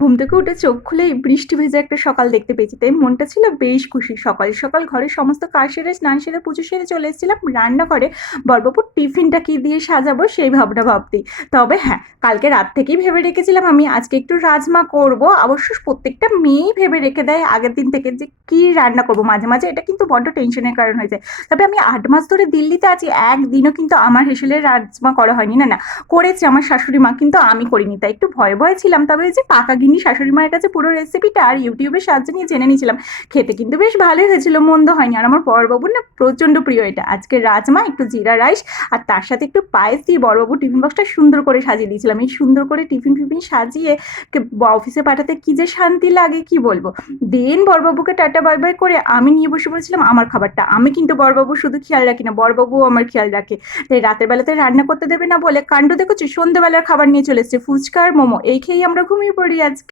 ঘুম থেকে উঠে চোখ খুলেই বৃষ্টি ভেজা একটা সকাল দেখতে পেয়েছি, তাই মনটা ছিল বেশ খুশি। সকাল সকাল ঘরের সমস্ত কাজ সেরে, স্নান সেরে, পুজো সেরে চলে এসেছিলাম রান্নাঘরে। বড়বাবুর টিফিনটা কি দিয়ে সাজাবো সেই ভাবনা ভাবতেই। তবে হ্যাঁ, কালকে রাত থেকেই ভেবে রেখেছিলাম আমি আজকে একটু রাজমা করব। অবশ্য প্রত্যেকটা মেয়েই ভেবে রেখে দেয় আগের দিন থেকে যে কি রান্না করব। মাঝে মাঝে এটা কিন্তু বড্ড টেনশনের কারণ হয়ে যায়। তবে আমি 8 মাস ধরে দিল্লিতে আছি, একদিনও কিন্তু আমার হেসেলের রাজমা করা হয়নি। না না, করেছে আমার শাশুড়ি মা, কিন্তু আমি করিনি, তাই একটু ভয়ে ভয়ে ছিলাম। তবে ওই যে পাকা গিন্নি শাশুড়ি মায়ের কাছে পুরো রেসিপিটা আর ইউটিউবের সাহায্য নিয়ে জেনে নিয়েছিলাম। খেতে কিন্তু বেশ ভালোই হয়েছিল, মন্দ হয়নি। আর আমার বড়বাবুর না প্রচন্ড প্রিয় এটা। আজকে রাজমা, একটু জিরা রাইস আর তার সাথে একটু পায়েস দিয়ে বড়বাবু টিফিন বক্সটা সুন্দর করে সাজিয়ে দিয়েছিলাম। এই সুন্দর করে টিফিন ফিফিন সাজিয়ে অফিসে পাঠাতে কি যে শান্তি লাগে কি বলবো। দেন বড়বাবুকে টাটা বাই বাই করে আমি নিয়ে বসে পড়েছিলাম আমার খাবারটা। আমি কিন্তু বড়বাবু শুধু খেয়াল রাখি না, বড়বাবুও আমার খেয়াল রাখে। তাই রাতের বেলাতে রান্না করতে দেবে না বলে কাণ্ড দেখেছি, সন্ধ্যেবেলার খাবার নিয়ে চলে এসেছে ফুচকা আর মোমো। এই খেয়েই আমরা ঘুমিয়ে পড়ি আজ।